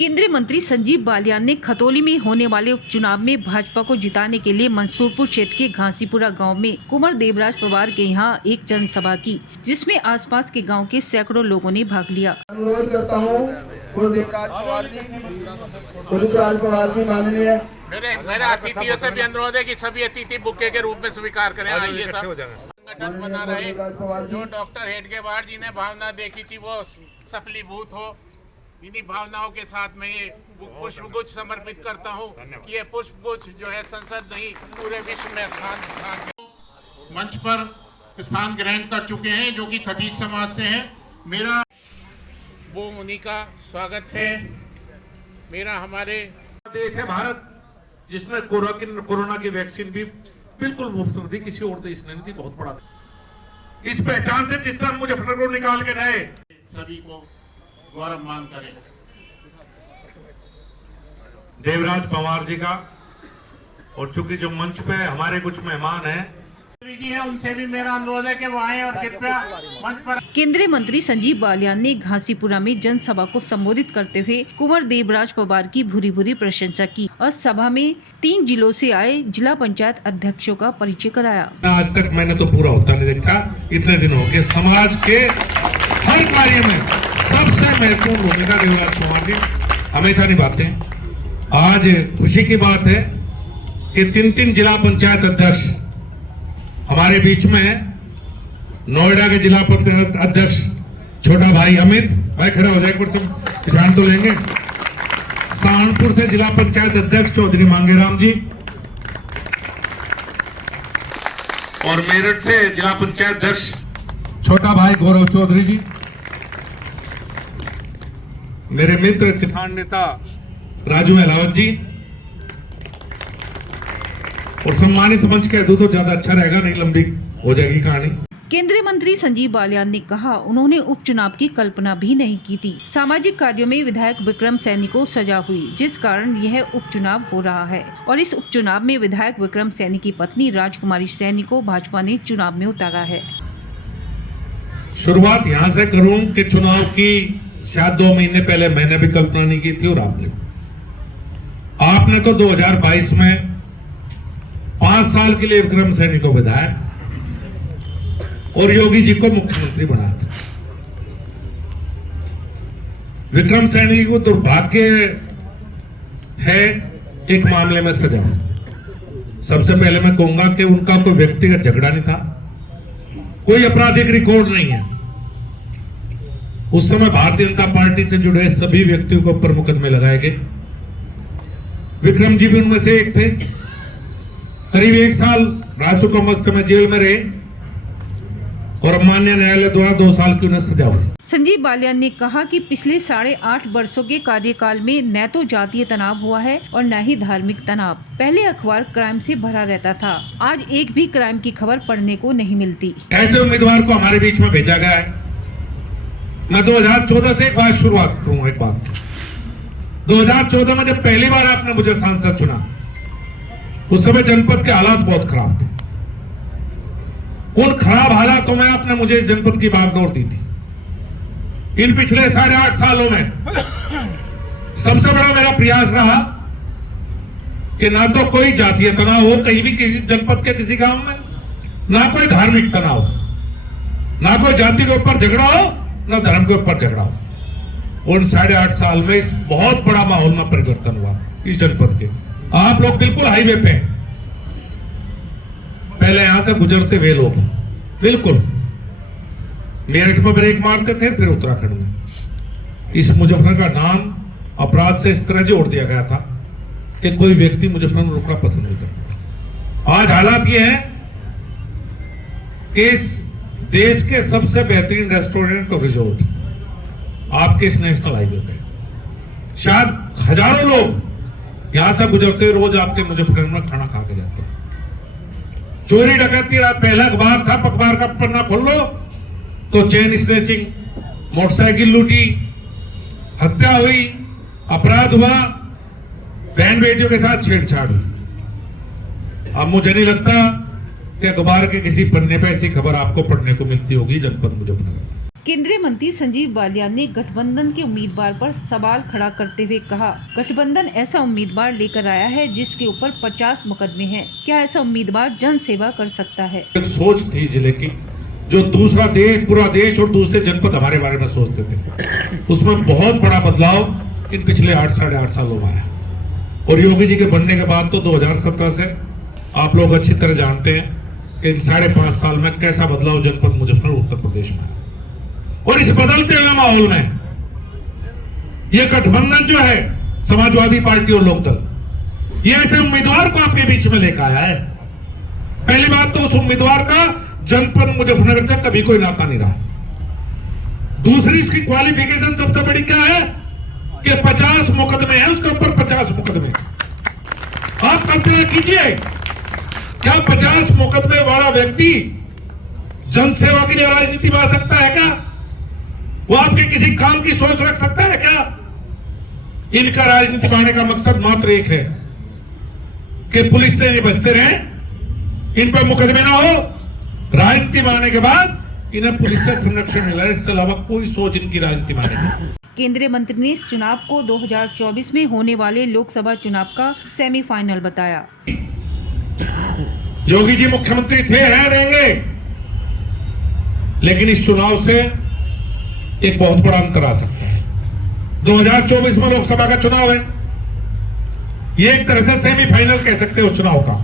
केंद्रीय मंत्री संजीव बालियान ने खतौली में होने वाले उपचुनाव में भाजपा को जिताने के लिए मंसूरपुर क्षेत्र के घासीपुरा गांव में कुंवर देवराज पवार के यहां एक जनसभा की, जिसमें आसपास के गांव के सैकड़ों लोगों ने भाग लिया। अनुरोध करता हूं कुंवर देवराज पवार जी माननीय मेरे अतिथियों से भी अनुरोध है कि सभी अतिथि बुके के रूप में स्वीकार करें। आइए सब संगठन बना रहे। जो डॉक्टर हेडगेवार जी ने भावना देखी थी वो सफलीभूत हो। इन्हीं भावनाओं के साथ मैं ये पुष्पगुच्छ समर्पित करता हूँ कि ये पुष्पगुच्छ जो है संसद नहीं पूरे विश्व में स्थान मंच पर स्थान ग्रहण कर चुके हैं, जो कि खटीक समाज से हैं। मेरा वो उन्हीं का स्वागत है। मेरा हमारे देश है भारत, जिसमें कोरोना की वैक्सीन भी बिल्कुल मुफ्त में थी, किसी और देश ने नहीं थी। बहुत बड़ा इस पहचान से जिस तरह मुजफ्फरनगर को निकाल के रहे, सभी को गौरव मान करें। देवराज पवार जी का, और चूंकि जो मंच पे हमारे कुछ मेहमान हैं उनसे भी मेरा अनुरोध है कि वो आए और कृपया मंच पर। केंद्रीय मंत्री संजीव बालियान ने घासीपुरा में जनसभा को संबोधित करते हुए कुंवर देवराज पवार की भूरी भूरी प्रशंसा की और सभा में 3 जिलों से आए जिला पंचायत अध्यक्षों का परिचय कराया। आज तक मैंने तो पूरा होता नहीं देखा। इतने दिनों के समाज के हर कार्य में सबसे महत्वपूर्ण भूमिका देवराज पवार जी हमेशा निभाते हैं। आज खुशी की बात है कि 3 जिला पंचायत अध्यक्ष हमारे बीच में हैं। नोएडा के जिला पंचायत अध्यक्ष छोटा भाई अमित भाई, खड़े हो जाए, एक बार सब पहचान तो लेंगे। सहारनपुर से जिला पंचायत अध्यक्ष चौधरी मांगेराम जी, और मेरठ से जिला पंचायत अध्यक्ष छोटा भाई गौरव चौधरी जी, मेरे मित्र किसान नेता राजू अहलावत जी, और सम्मानित मंच कह दूं तो ज्यादा अच्छा रहेगा, नहीं लंबी हो जाएगी कहानी। केंद्रीय मंत्री संजीव बालियान ने कहा, उन्होंने उपचुनाव की कल्पना भी नहीं की थी। सामाजिक कार्यों में विधायक विक्रम सैनी को सजा हुई, जिस कारण यह उपचुनाव हो रहा है, और इस उपचुनाव में विधायक विक्रम सैनी की पत्नी राजकुमारी सैनी को भाजपा ने चुनाव में उतारा है। शुरुआत यहाँ से करूं कि चुनाव की शायद 2 महीने पहले मैंने भी कल्पना नहीं की थी, और आपने तो 2022 में 5 साल के लिए विक्रम सैनी को विधायक और योगी जी को मुख्यमंत्री बनाया था। विक्रम सैनी को दुर्भाग्य है एक मामले में सजा। सबसे पहले मैं कहूंगा कि उनका कोई व्यक्तिगत झगड़ा नहीं था, कोई आपराधिक रिकॉर्ड नहीं है। उस समय भारतीय जनता पार्टी से जुड़े सभी व्यक्तियों को ऊपर मुकदमे लगाए गए। विक्रम जी भी उनमें से एक थे। करीब 1 साल राजसुकुमार समय जेल में रहे, और माननीय न्यायालय द्वारा 2 साल की उन्हें सजा हुई। संजीव बालियान ने कहा कि पिछले 8.5 वर्षों के कार्यकाल में न तो जातीय तनाव हुआ है और न ही धार्मिक तनाव। पहले अखबार क्राइम से भरा रहता था, आज एक भी क्राइम की खबर पढ़ने को नहीं मिलती। ऐसे उम्मीदवार को हमारे बीच में भेजा गया है। मैं 2014 से एक बात शुरुआत करूँ। एक बात 2014 में जब पहली बार आपने मुझे सांसद चुना, उस समय जनपद के हालात बहुत खराब थे। उन खराब हालातों में आपने मुझे इस जनपद की बागडोर दी थी। इन पिछले 8.5 सालों में सबसे बड़ा मेरा प्रयास रहा कि ना तो कोई जातीय तनाव हो कहीं भी किसी जनपद के किसी गांव में, ना कोई धार्मिक तनाव, ना कोई जाति के ऊपर झगड़ा हो, ना धर्म के ऊपर झगड़ा हो। उन 8.5 साल में इस बहुत बड़ा माहौल में परिवर्तन हुआ इस जनपद के। आप लोग बिल्कुल हाईवे पे, पहले यहां से गुजरते हुए लोग बिल्कुल मेरठ में ब्रेक मारते थे, फिर उत्तराखंड में। इस मुजफ्फरनगर का नाम अपराध से इस तरह जोड़ दिया गया था कि कोई व्यक्ति मुजफ्फरनगर रुकना पसंद नहीं करता। आज हालात ये है कि इस देश के सबसे बेहतरीन रेस्टोरेंट और रिजोर्ट आपके इस नेशनल हाईवे पे, शायद हजारों लोग यहां से गुजरते हुए रोज आपके मुजफ्फरनगर में खाना खा के जाते हैं। चोरी डकैती पहला अखबार था, अखबार का पन्ना खोल लो तो चेन स्नैचिंग, मोटरसाइकिल लूटी, हत्या हुई, अपराध हुआ, बहन बेटियों के साथ छेड़छाड़ हुई। अब मुझे नहीं लगता कि अखबार के किसी पन्ने पे ऐसी खबर आपको पढ़ने को मिलती होगी जनपद मुजफ्फरनगर। केंद्रीय मंत्री संजीव बालियान ने गठबंधन के उम्मीदवार पर सवाल खड़ा करते हुए कहा, गठबंधन ऐसा उम्मीदवार लेकर आया है जिसके ऊपर 50 मुकदमे हैं। क्या ऐसा उम्मीदवार जन सेवा कर सकता है? एक सोच थी जिले की, जो दूसरा देश, पूरा देश और दूसरे जनपद हमारे बारे में सोचते थे, उसमें बहुत बड़ा बदलाव इन पिछले 8 साढ़े 8 सालों में आया। और योगी जी के बनने के बाद तो 2017 से आप लोग अच्छी तरह जानते हैं कि 5.5 साल में कैसा बदलाव जनपद मुजफ्फरनगर उत्तर प्रदेश में। और इस बदलते हुए माहौल में यह गठबंधन जो है समाजवादी पार्टी और लोकदल, ये ऐसे उम्मीदवार को आपके बीच में लेकर आया है। पहली बात तो उस उम्मीदवार का जनपद मुजफ्फरनगर से कभी कोई नाता नहीं रहा। दूसरी, इसकी क्वालिफिकेशन सबसे बड़ी क्या है कि 50 मुकदमे हैं उसके ऊपर, 50 मुकदमे। आप कल्पना कीजिए, क्या 50 मुकदमे वाला व्यक्ति जनसेवा के लिए राजनीति में आ सकता है क्या? वो आपके किसी काम की सोच रख सकता है क्या? इनका राजनीति में आने का मकसद मात्र एक है कि पुलिस से नहीं बचते रहे, इन पर मुकदमे ना हो, राजनीति में आने के बाद इन्हें पुलिस से संरक्षण मिला है। इसके अलावा कोई सोच इनकी राजनीति में आने। केंद्रीय मंत्री ने इस चुनाव को 2024 में होने वाले लोकसभा चुनाव का सेमीफाइनल बताया। योगी जी मुख्यमंत्री थे, हैं, रहेंगे, लेकिन इस चुनाव से एक बहुत बड़ा अंतर आ सकता है। 2024 में लोकसभा का चुनाव है, ये एक तरह से सेमीफाइनल कह सकते हो चुनाव का।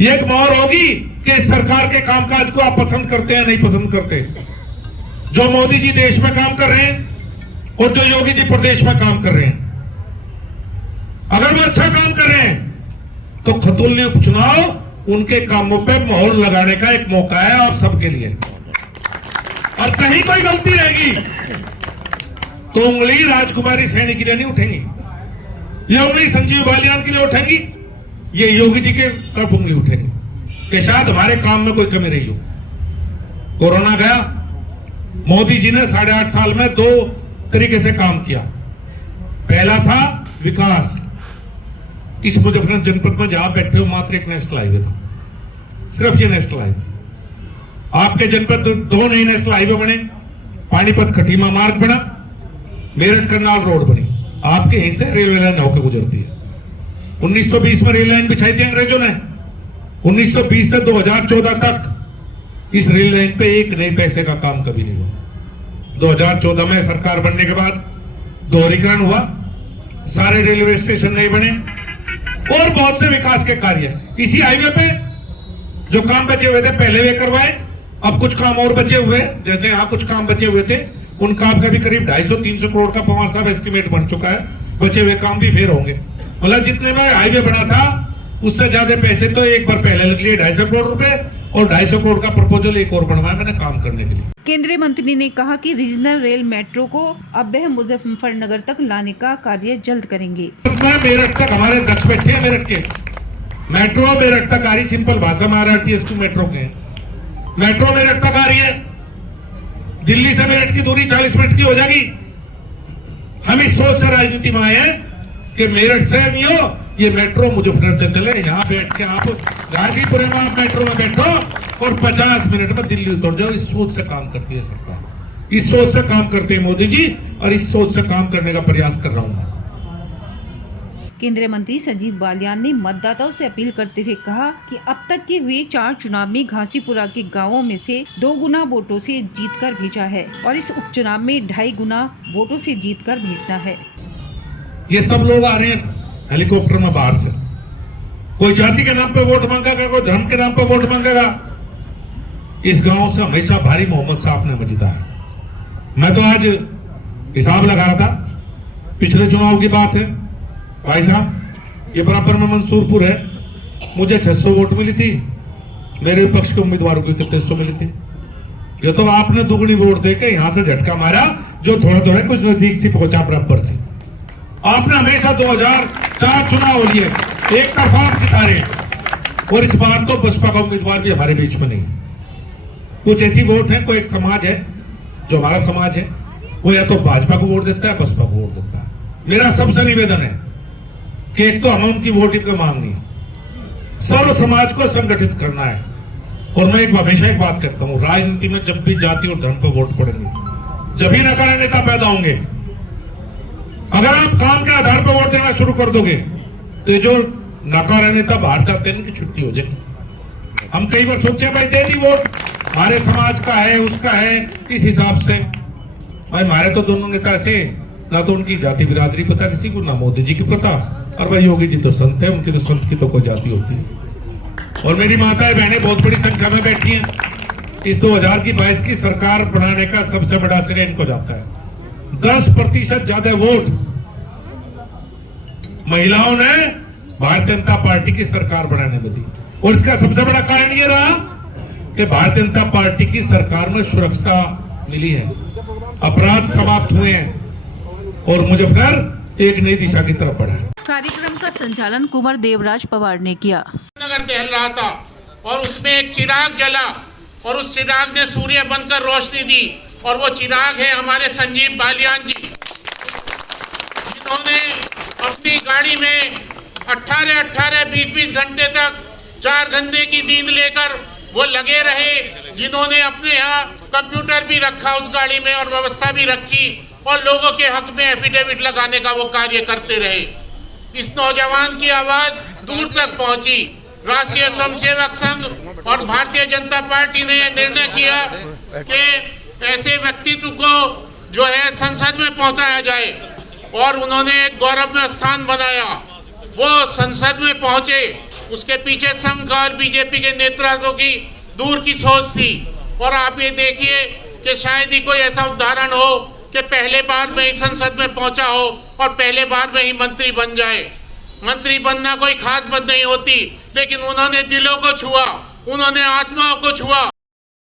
ये एक मोहर होगी कि इस सरकार के कामकाज को आप पसंद करते हैं नहीं पसंद करते। जो मोदी जी देश में काम कर रहे हैं और जो योगी जी प्रदेश में काम कर रहे हैं, अगर वो अच्छा काम कर रहे हैं तो खतौली उपचुनाव उनके कामों पे मोहर लगाने का एक मौका है आप सबके लिए। और कहीं कोई गलती रहेगी तो उंगली राजकुमारी सैनी के लिए नहीं उठेंगी, ये उंगली संजीव बालियान के लिए उठेंगी, ये योगी जी के तरफ उंगली उठेंगी कि शायद हमारे काम में कोई कमी रही हो। कोरोना गया, मोदी जी ने 8.5 साल में 2 तरीके से काम किया। पहला था विकास। इस मुजफ्फरनगर जनपद में जहां बैठे हो मात्र एक नेशनल हाईवे था, सिर्फ ये नेशनल हाईवे। आपके जनपद 2 नए नेशनल हाईवे बने, पानीपत खटीमा मार्ग बना, मेरठ करनाल रोड बनी। आपके यहीं से रेलवे लाइन होकर गुजरती है। 1920 में रेल लाइन बिछाई थी अंग्रेजों ने। 1920 से 2014 तक इस रेल लाइन पे एक नए पैसे का काम कभी नहीं हुआ। 2014 में सरकार बनने के बाद दोहरीकरण हुआ, सारे रेलवे स्टेशन नए बने और बहुत से विकास के कार्य इसी हाईवे पे। जो काम बचे हुए थे पहले वे करवाए, अब कुछ काम और बचे हुए, जैसे यहाँ कुछ काम बचे हुए थे, उन काम का भी करीब 250-300 करोड़ का पवार साहब एस्टीमेट बन चुका है। बचे हुए काम भी फिर होंगे। मतलब जितने में हाईवे बना था उससे ज्यादा पैसे तो एक बार पहले लग लिए 250 करोड़ रुपए, और 250 करोड़ का प्रपोजल एक और बनवाया मैंने काम करने के लिए। केंद्रीय मंत्री ने कहा कि रीजनल रेल मेट्रो को अब मुजफ्फरनगर तक लाने का कार्य जल्द करेंगे। मेरठ तक हमारे दक्ष बैठे हैं, मेरठ के मेट्रो मेरठ तक आ रही, सिंपल भाषा में RRTS2 मेट्रो के मेट्रो मेरठ तक आ रही है। दिल्ली से मेरठ की दूरी 40 मिनट की हो जाएगी। हम इस सोच से राजनीति में आए हैं कि मेरठ से नहीं हो, ये मेट्रो मुजफ्फरनगर से चले। यहाँ बैठ के आप गाजीपुर में आप मेट्रो में बैठो और 50 मिनट में दिल्ली उतर जाओ। इस सोच से काम करती है सरकार, इस सोच से काम करते हैं मोदी जी, और इस सोच से काम करने का प्रयास कर रहा हूँ। केंद्रीय मंत्री संजीव बालियान ने मतदाताओं से अपील करते हुए कहा कि अब तक के हुए 4 चुनाव में घासीपुरा के गांवों में से 2 गुना वोटों से जीतकर भेजा है और इस उपचुनाव में 2.5 गुना वोटों से जीतकर भेजना है। ये सब लोग आ रहे हैं हेलीकॉप्टर में बाहर से, कोई जाति के नाम पे वोट मांगेगा, कोई धर्म के नाम पे वोट मांगेगा। इस गांव से हमेशा भारी मोहम्मद साहब ने मजीदा है। मैं तो आज हिसाब लगा रहा था, पिछले चुनाव की बात है भाई साहब, ये बराबर में मंसूरपुर है, मुझे 600 वोट मिली थी, मेरे विपक्ष के उम्मीदवारों को 3100 मिली थी। ये तो आपने दुगनी वोट देके यहां से झटका मारा, जो थोड़ा थोड़ा कुछ नजदीक सी पहुंचा बराबर से। आपने हमेशा 2004 चुनाव लिए एक तरफा सितारे, और इस बार तो बसपा का उम्मीदवार भी हमारे बीच में नहीं। कुछ ऐसी वोट है, कोई एक समाज है जो हमारा समाज है, वो या तो भाजपा को वोट देता है, बसपा को वोट देता है। मेरा सबसे निवेदन है कि एक तो हमें उनकी वोट की मांगनी है, सर्व समाज को संगठित करना है, और मैं हमेशा एक बात कहता हूँ, राजनीति में जब भी जाति और धर्म पर वोट पड़ेंगे, जब ही नकारा नेता पैदा होंगे। अगर आप काम के आधार पर वोट देना शुरू कर दोगे तो ये जो नकारा नेता बाहर से आते हैं इनकी छुट्टी हो जाएगी। हम कई बार सोचे भाई दे दी वोट, हमारे समाज का है उसका है, इस हिसाब से भाई हमारे तो दोनों नेता ऐसे, ना तो उनकी जाति बिरादरी पता किसी को, ना मोदी जी की पता, और भाई योगी जी तो संत है, उनकी तो संत की तो कोई जाति होती है। और मेरी माताएं बहनें बहुत बड़ी संख्या में बैठी हैं। इस 2022 की सरकार बनाने का सबसे बड़ा श्रेय इनको जाता है। 10% ज्यादा वोट महिलाओं ने भारतीय जनता पार्टी की सरकार बनाने में दी, और इसका सबसे बड़ा कारण यह रहा कि भारतीय जनता पार्टी की सरकार में सुरक्षा मिली है, अपराध समाप्त हुए हैं और मुजफ्फरनगर एक नई दिशा की तरफ बढ़ा है। कार्यक्रम का संचालन कुंवर देवराज पवार ने किया। नगर टहल रहा था और उसमें एक चिराग जला और उस चिराग ने सूर्य बनकर रोशनी दी, और वो चिराग है हमारे संजीव बालियान जी, जिन्होंने अपनी गाड़ी में 18-20 घंटे तक 4 घंटे की नींद लेकर वो लगे रहे, जिन्होंने अपने यहाँ कंप्यूटर भी रखा उस गाड़ी में और व्यवस्था भी रखी, और लोगों के हक में एफिडेविट लगाने का वो कार्य करते रहे। इस नौजवान की आवाज दूर तक पहुंची। राष्ट्रीय स्वयंसेवक संघ और भारतीय जनता पार्टी ने यह निर्णय किया कि ऐसे व्यक्तित्व को जो है संसद में पहुंचाया जाए, और उन्होंने एक गौरवमय स्थान बनाया। वो संसद में पहुंचे, उसके पीछे संघ और बीजेपी के नेतृत्व की दूर की सोच थी। और आप ये देखिए कि शायद ही कोई ऐसा उदाहरण हो कि पहले बार में ही संसद में पहुंचा हो और पहले बार में ही मंत्री बन जाए। मंत्री बनना कोई खास बात नहीं होती, लेकिन उन्होंने दिलों को छुआ, उन्होंने आत्माओं को छुआ।